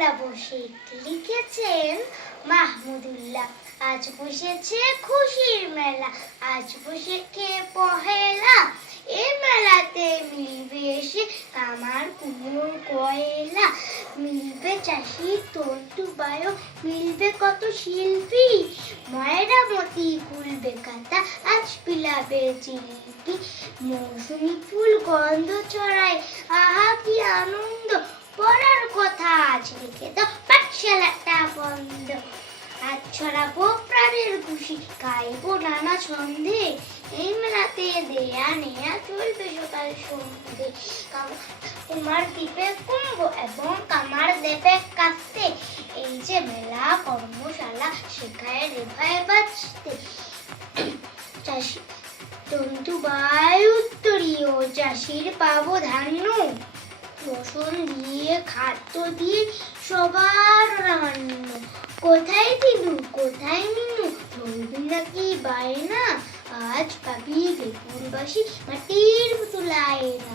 মেলা বসে লিখেছেন মাহমুদুল্লাহ। আজ বসেছে খুশির মেলা, আজ বসেছে পহেলা। এই মেলাতে মিলবে এসে কামার কুমোর কয়লা, মিলবে চাষি তন্তু বায়ু, মিলবে কত শিল্পী। ময়রামতি খুলবে কাতা, আজ পিলাবে জিলিপি। মৌসুমি ফুল গন্ধ ছড়ায়, আহা কি আনন্দ। পড়ার কথা আজ লিখে দাও, পাঠশালাটা বন্ধ। আজ ছড়াবো প্রাণের খুশি, গাইবো নানা ছন্দে। এই মেলাতে দেয়া নেয়া চলবে সকাল সন্ধে। কুমার দিবে কুম্ভ এবং কামার দেবে কাস্তে। এই যে মেলা কর্মশালা, শেখায় রেখায় বাঁচতে। চাষি তন্তু বায়ু উত্তরীয়, চাষির পাবো ধান্য। রসুন দিয়ে খাদ্য দিয়ে সবার রান্য। কোথায় দিলু কোথায় মিনু, বলবি নাকি বায়না। আজ পাবি বেগুনবাসী মাটির পুতুলায় না।